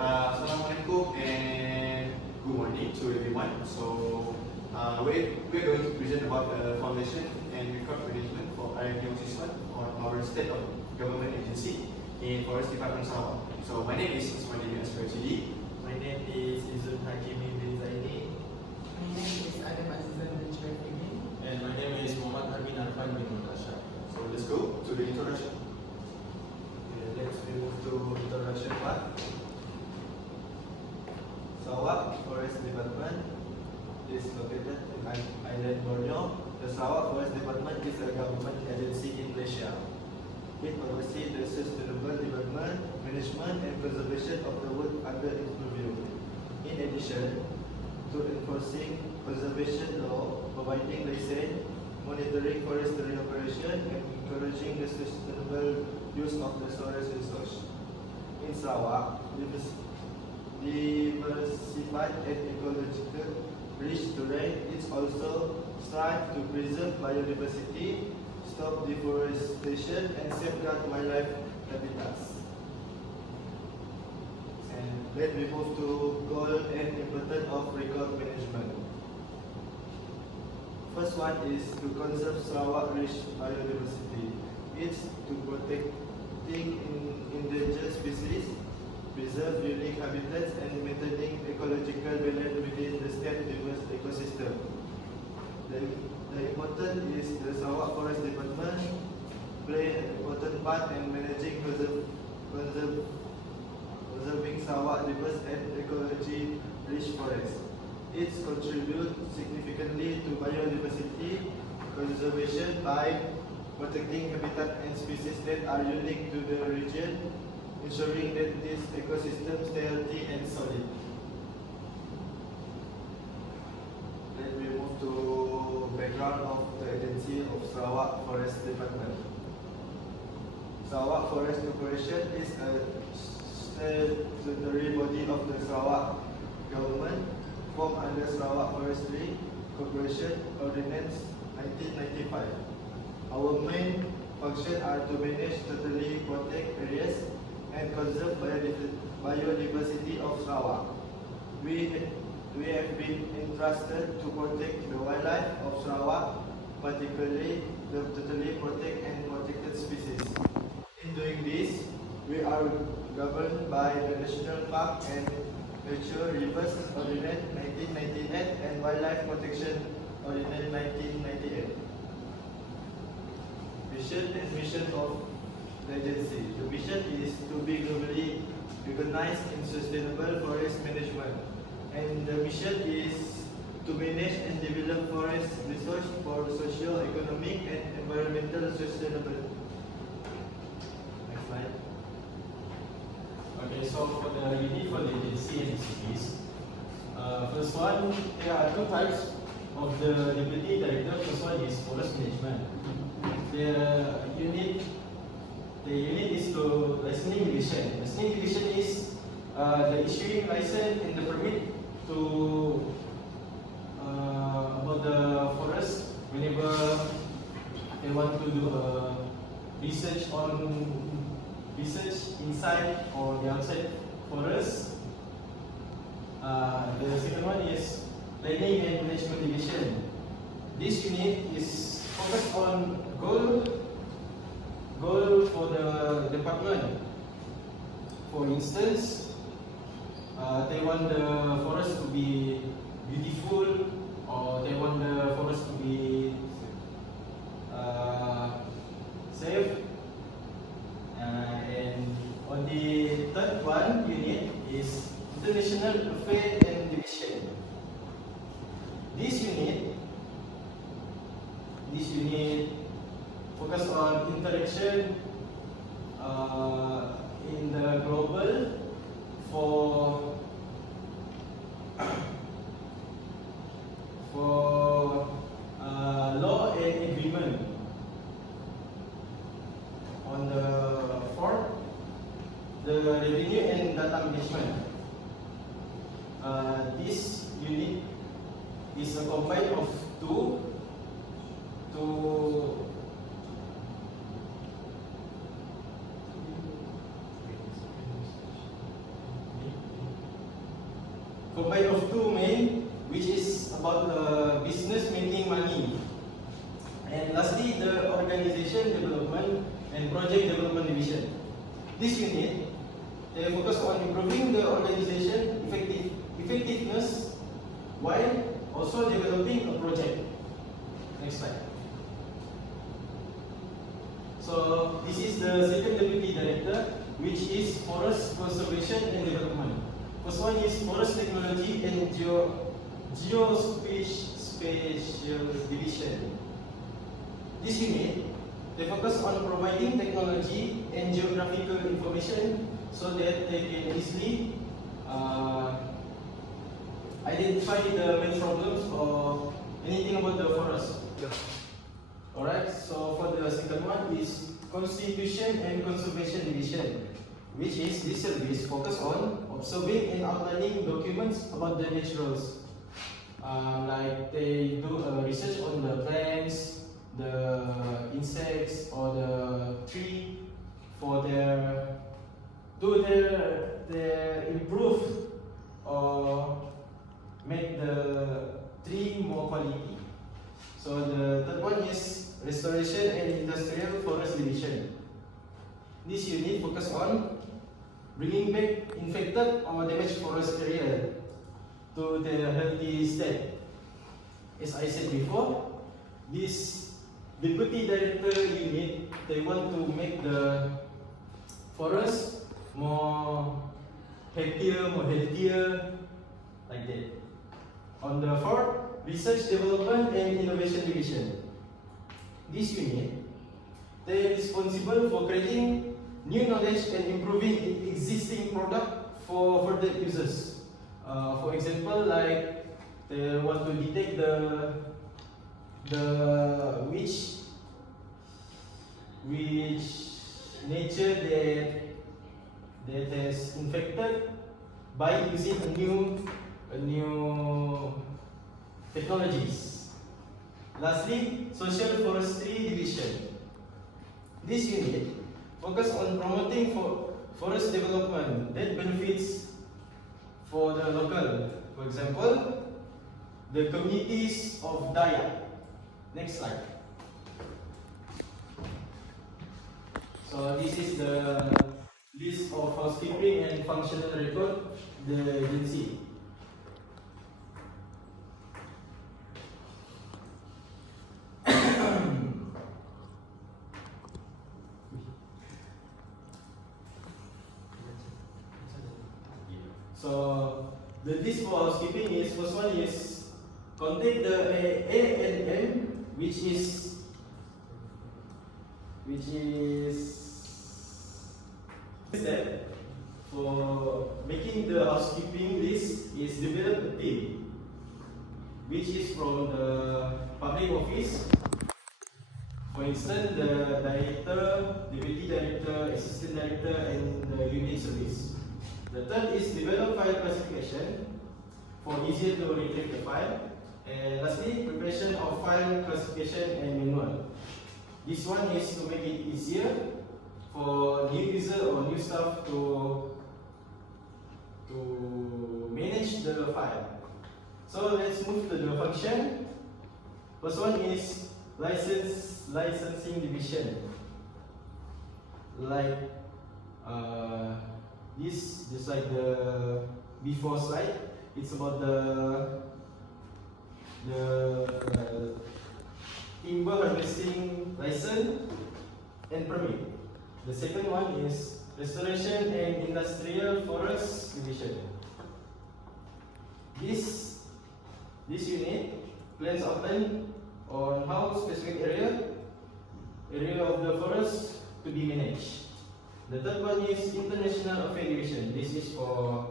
Assalamualaikum and good morning to everyone. So, we're going to present about the foundation and record management for IMU system on our state of government agency in Forest Department Sarawak. So, my name is Ismail Asperchidi. My name is Izul Hakimi bin Zaini. My name is Adam Azizan bin Chirafimi. And my name is Muhammad Harbin Arfan bin Mutasha. So, let's go to the introduction. Okay, let's move to introduction part. Sarawak Forest Department is located in Island Borneo. The Sarawak Forest Department is a government agency in Malaysia. It oversees the sustainable development, management and preservation of the wood under its purview. In addition to enforcing conservation law, providing license, monitoring forestry operation and encouraging the sustainable use of the forest resource. In Sarawak, diversified and ecological rich terrain, it also strives to preserve biodiversity, stop deforestation and safeguard wildlife habitats. And then we move to goal and importance of record management. First one is to conserve Sarawak rich biodiversity. It's to protecting endangered species, preserve unique habitats and maintaining ecological balance within the state diverse ecosystem. The important is the Sarawak Forest Department play an important part in managing conserving Sarawak diverse and ecology rich forests. It contributes significantly to biodiversity conservation by protecting habitat and species that are unique to the region, ensuring that this ecosystem stay healthy and solid. Then we move to background of the agency of Sarawak Forest Department. Sarawak Forest Corporation is a statutory body of the Sarawak government formed under Sarawak Forestry Corporation Ordinance 1995. Our main functions are to manage totally protect areas and conserve biodiversity of Sarawak. We have been entrusted to protect the wildlife of Sarawak, particularly the totally protected and protected species. In doing this, we are governed by the National Park and Nature Reserves Ordinance 1998 and Wildlife Protection Ordinance 1998. Vision and mission of the agency. The mission is to be globally recognized in sustainable forest management, and the mission is to manage and develop forest resource for socio-economic and environmental sustainability. Next slide. Okay, so for the unit for the agency and cities, first one, there are two types of the deputy director. First one is forest management. The unit is to licensing division. Licensing division is the issuing license and the permit to about the forest whenever they want to do research inside or the outside forest. The second one is planning and management division. This unit is focused on goal for the department. For instance, they want the forest to be beautiful, or they want the forest to be safe. And on the third one unit is international affairs and division. This unit focus on interaction in the global for law and agreement. On the fourth, the revenue and data management. This unit is a combine of two combined of two main, which is about business making money. And lastly, the organization development and project development division. This unit, they focus on improving the organization effectiveness while also developing a project. Next slide. So this is the second deputy director, which is forest conservation and development. First one is forest technology and geospatial division. This unit, they focus on providing technology and geographical information so that they can easily identify the main problems or anything about the forest. Alright, so for the second one is Constitution and Conservation Division, which is this service focus on observing and outlining documents about the naturals. Like they do research on the plants, the insects, or the tree for their improve or make the tree more quality. So the third one is Restoration and Industrial Forest Division. This unit focus on bringing back infected or damaged forest area to the healthy state. As I said before, this deputy director unit, they want to make the forest more healthier, like that. On the fourth, Research, Development and Innovation Division. This unit, they are responsible for creating new knowledge and improving existing product for further users. For example, like they want to detect the which nature that has infected by using a new technologies. Lastly, Social Forestry Division. This unit focus on promoting forest development that benefits for the local. For example, the communities of Dayak. Next slide. So this is the list of housekeeping and functional record the agency. So the list for housekeeping is, first one is contact the ANM, which is step for making the housekeeping list is develop a team, which is from the public office. For instance, the director, deputy director, assistant director, and the unit service. The third is develop file classification for easier to retrieve the file. And lastly, preparation of file classification and manual. This one is to make it easier for new user or new staff to manage the file. So let's move to the function. First one is licensing division. Like this, just like the before slide, it's about the timber harvesting license and permit. The second one is Restoration and Industrial Forest Division. This unit plans outline on how specific area of the forest to be managed. The third one is International Affairs Division. This is for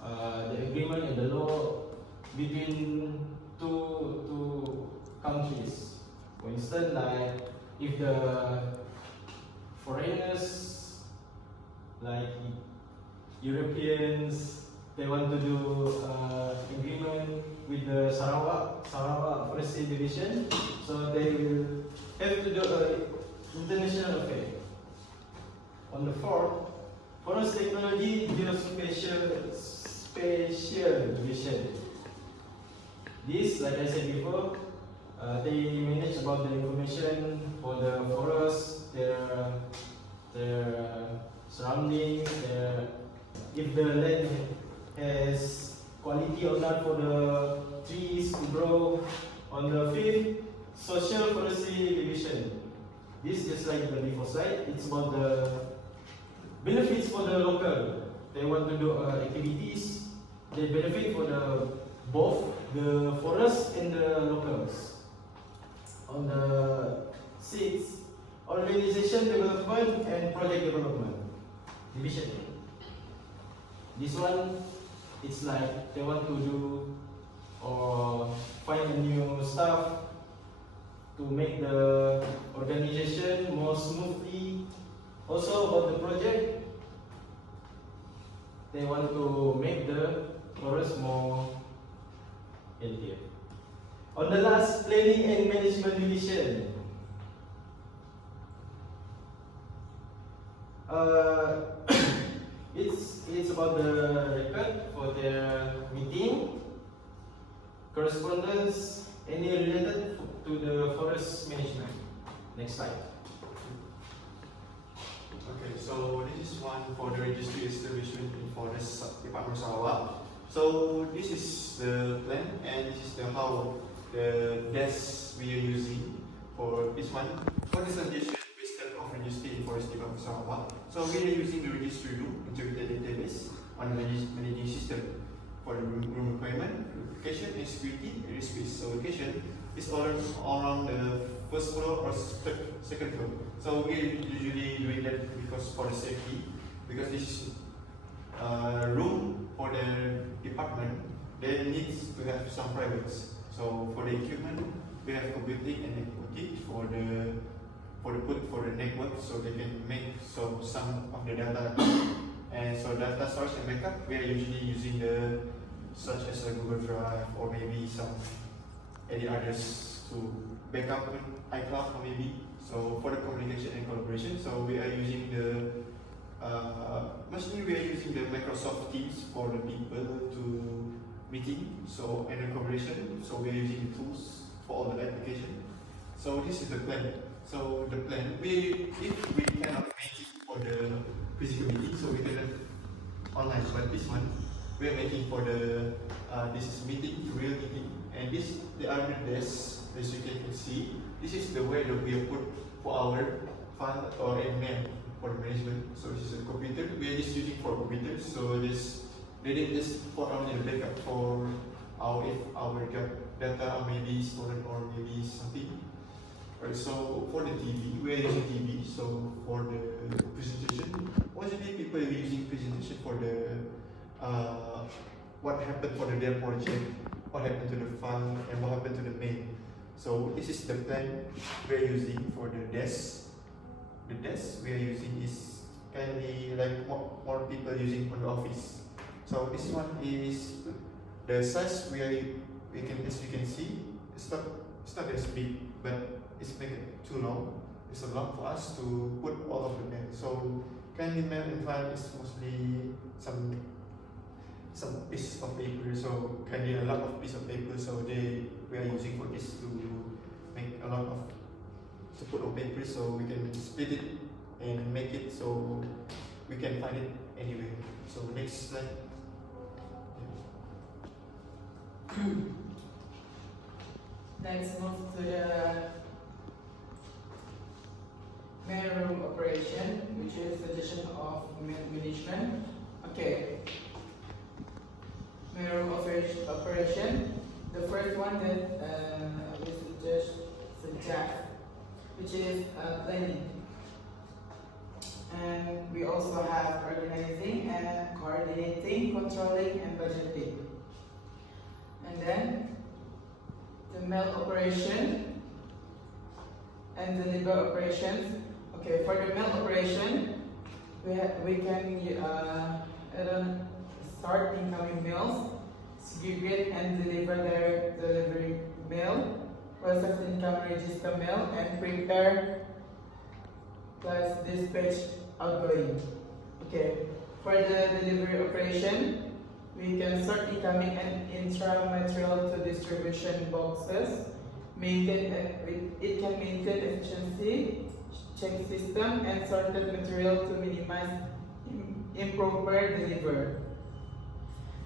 the agreement and the law between two countries. For instance, like if the foreigners, like Europeans, they want to do agreement with the Sarawak Forestry Division, so they will have to do international affair. On the fourth, forest technology, geospatial Commercial Division. This, like I said before, they manage about the information for the forest, their surrounding, if the land has quality or not for the trees to grow. On the fifth, Social Forestry Division. This just like the before slide, it's about the benefits for the local. They want to do activities. They benefit for both the forest and the locals. On the sixth, Organization Development and Project Development Division. This one, it's like they want to do or find a new stuff to make the organization more smoothly. Also about the project, they want to make the forest more healthier. On the last, Planning and Management Division. It's about the record for their meeting, correspondence, any related to the forest management. Next slide. Okay, so this is one for the registry establishment in Forest Department Sarawak. So this is the plan and this is the how the desk we are using for this one. For this registration, we start off registry in Forest Department Sarawak. So we are using the registry room integrated database on the managing system for the room requirement, location and security and space. So location is all around the first floor or second floor. So we are usually doing that because for the safety, because this is room for the department, they needs to have some privates. So for the equipment, we have computing and networking for the network, so they can make some of the data. And so data storage and backup, we are usually using the such as a Google Drive or maybe any others to backup iCloud or maybe. So for the communication and collaboration, so we are using mostly we are using the Microsoft Teams for the people to meeting. So and the collaboration, so we are using the tools for all the application. So this is the plan. So the plan, if we cannot make it for the physical meeting, so we cannot online. But this one, we are making for the this is meeting, real meeting, and this the other desk, as you can see. This is the way that we have put for our fund or email for the management. So this is a computer. We are just using for computers. So this they did this for only the backup for if our data maybe stolen or maybe something. Right, so for the TV, we are using TV. So for the presentation, mostly people are using presentation for the what happened for their project, what happened to the fund, and what happened to the main. So this is the plan we are using for the desk. The desk we are using is kindly like more people using for the office. So this one is the size we can as you can see, it's not as big, but it's make it too long. It's a lot for us to put all of the mail. So kindly mail in file is mostly some piece of paper. So kindly a lot of piece of paper. So we are using for this to make a lot of to put on paper. So we can split it and make it so we can find it anywhere. So next slide. Let's move to the mailroom operation, which is the division of management. Okay. Mailroom operation. The first one that we suggest, which is planning. And we also have organizing and coordinating, controlling, and budgeting. And then the mail operation and the legal operations. Okay, for the mail operation, we can start incoming mails, segregate and deliver their delivery mail, process income register mail, and prepare plus dispatch outgoing. Okay, for the delivery operation, We can sort incoming and intra-material to distribution boxes. It can maintain efficiency, check system, and sorted material to minimize improper delivery.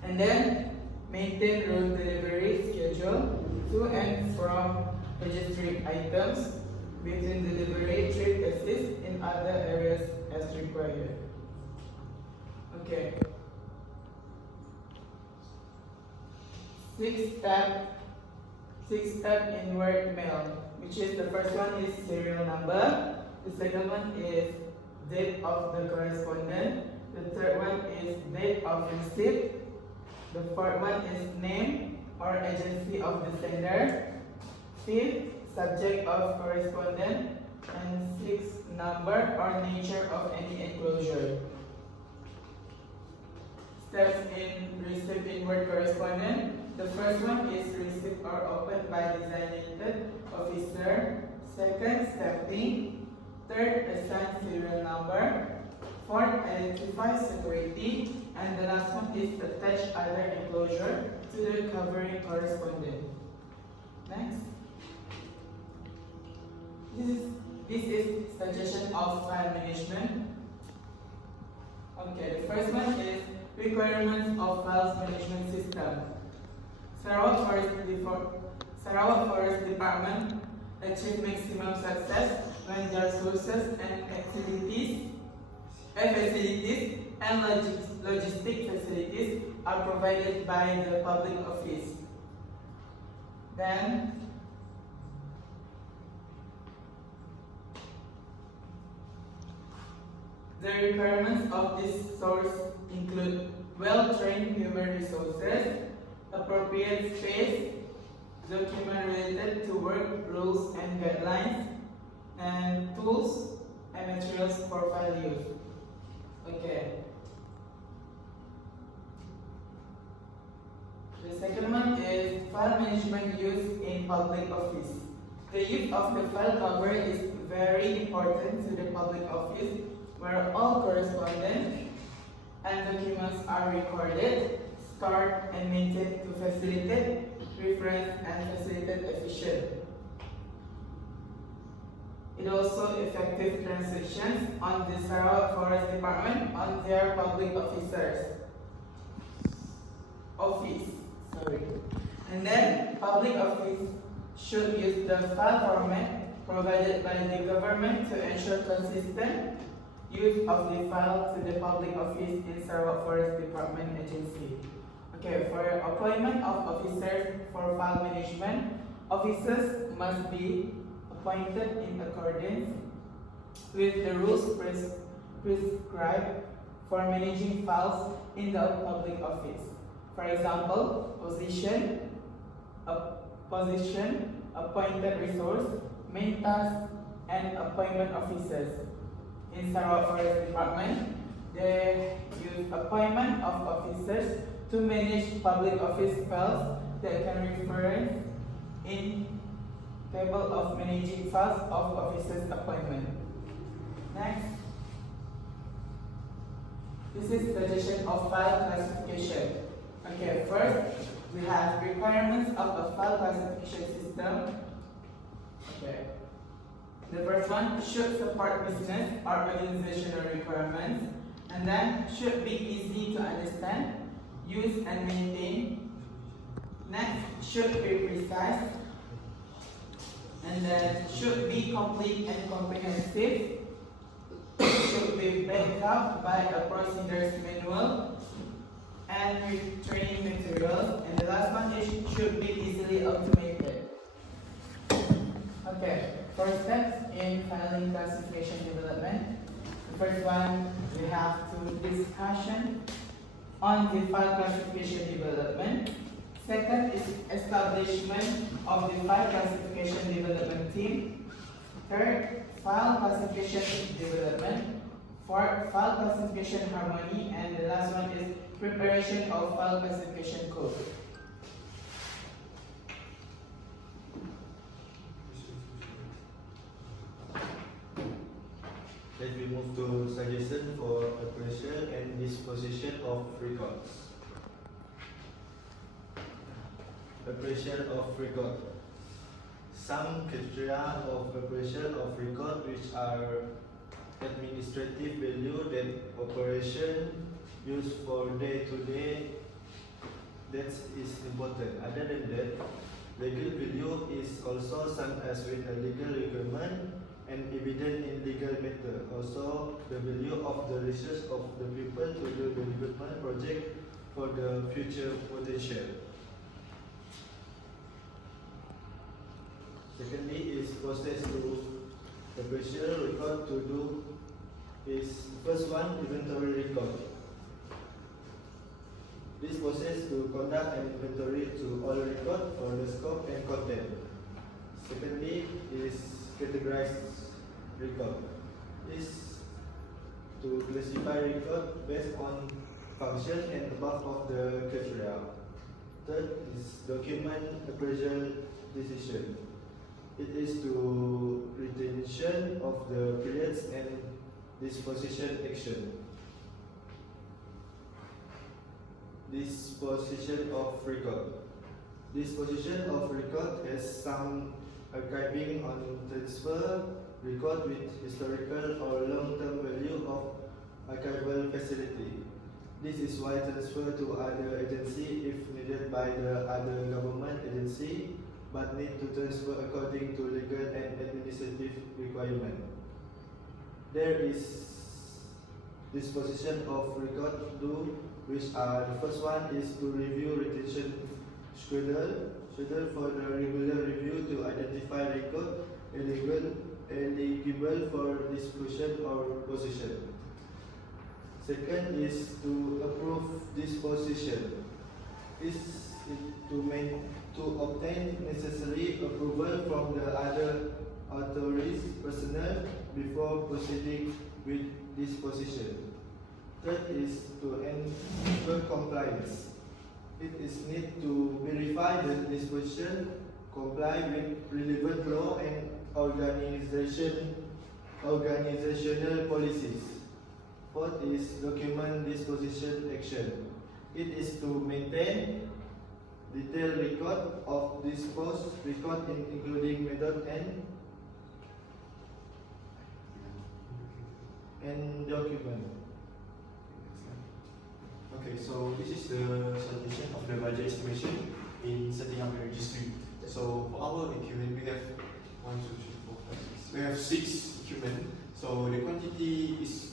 And then maintain route delivery schedule to and from registry items between delivery, trip assist in other areas as required. Okay. Six-step inward mail, which is the first one is serial number, the second one is date of the correspondent, the third one is date of receipt, the fourth one is name or agency of the sender, fifth, subject of correspondent, and sixth, number or nature of any enclosure. Steps in receive inward correspondent. The first one is received or opened by designated officer. Second, stamping. Third, assign serial number. Fourth, identify security. And the last one is attach other enclosure to the covering correspondent. Next. This is suggestion of file management. Okay, the first one is requirements of files management system. Sarawak Forest Department achieve maximum success when their resources and facilities and logistic facilities are provided by the public office. Then, the requirements of this source include well-trained human resources, appropriate space, document related to work rules and guidelines, and tools and materials for file use. Okay. The second one is file management use in public office. The use of the file cover is very important to the public office, where all correspondence and documents are recorded, stored, and maintained to facilitate reference and facilitate efficient. It also effective transactions on the Sarawak Forest Department on their public office. And then public office should use the file format provided by the government to ensure consistent use of the file to the public office in Sarawak Forest Department agency. Okay, for appointment of officers for file management, officers must be appointed in accordance with the rules prescribed for managing files in the public office. For example, position, appointed resource, main task, and appointment officers. In Sarawak Forest Department, they use appointment of officers to manage public office files that can reference in table of managing files of officers' appointment. Next, this is suggestion of file classification. Okay, first we have requirements of a file classification system. Okay. The first one should support business or organizational requirements, and then should be easy to understand, use, and maintain. Next, should be precise, and then should be complete and comprehensive. Should be backed up by a procedures manual and with training materials. And the last one is should be easily automated. Okay. First steps in filing classification development. The first one, we have to discussion on the file classification development. Second is establishment of the file classification development team. Third, file classification development. Fourth, file classification harmony. And the last one is preparation of file classification code. Then we move to suggestion for preparation and disposition of records. operation of record. Some criteria of operation of record which are administrative value that operation used for day-to-day, that is important. Other than that, legal value is also same as with a legal requirement and evident in legal matter. Also, the value of the research of the people to do the development project for the future potential. Secondly, is process to operation record to do is first one, inventory record. This process to conduct an inventory to all record for the scope and content. Secondly is categorize record. This to classify record based on function and above of the criteria. Third is document appraisal decision. It is to retention of the periods and disposition action. Disposition of record. Disposition of record has some archiving on transfer record with historical or long-term value of archival facility. This is why transfer to other agency if needed by the other government agency, but need to transfer according to legal and administrative requirement. There is disposition of record do, which are the first one is to review retention schedule for the regular review to identify record eligible for disposition or possession. Second is to approve disposition. This is to obtain necessary approval from the other authorities personnel before proceeding with disposition. Third is to ensure compliance. It is need to verify the disposition comply with relevant law and organizational policies. Fourth is document disposition action. It is to maintain detailed record of disposed record including method and document. Okay, so this is the solution of the budget estimation in setting up the registry. So for our equipment, we have 1, 2, 3, 4, 5, 6. We have 6 equipment. So the quantity is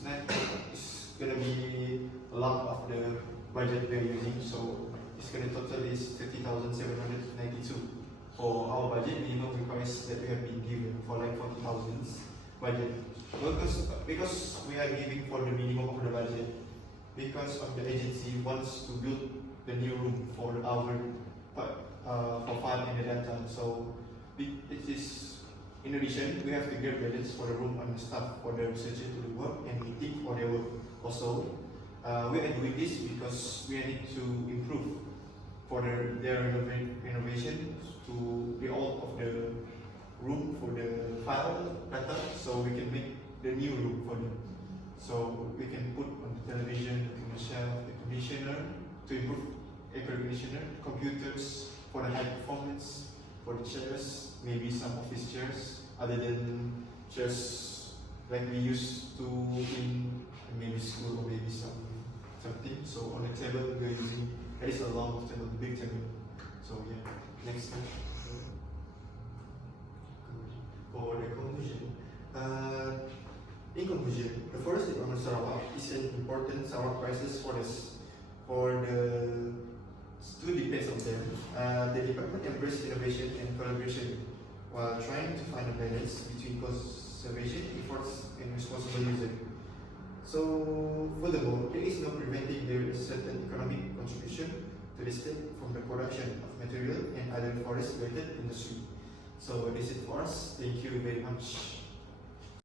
gonna be a lot of the budget we are using. So it's gonna total is 30,792. For our budget, minimum requires that we have been given for like 40,000 budget. Because we are giving for the minimum of the budget. Because of the agency wants to build the new room for our for fun and the data. So it is in addition we have to get balance for the room and the staff for the researcher to do work and meeting for their work. Also, we are doing this because we need to improve for their renovation to the all of the room for the file data, so we can make the new room for them. So we can put on the television, the shelf, the conditioner to improve air conditioner, computers for the high performance, for the chairs, maybe some office chairs, other than chairs like we used to in maybe school or maybe something. So on the table we are using at least a long table, big table. So yeah, next time. For the conclusion. In conclusion, the Forest Department Sarawak is an important Sarawak crisis for us. For the two depends on them. The department embraces innovation and collaboration while trying to find a balance between conservation efforts and responsible usage. So, furthermore, there is no preventing their certain economic contribution to the state from the production of material and other forest-related industry. So, this is it for us. Thank you very much.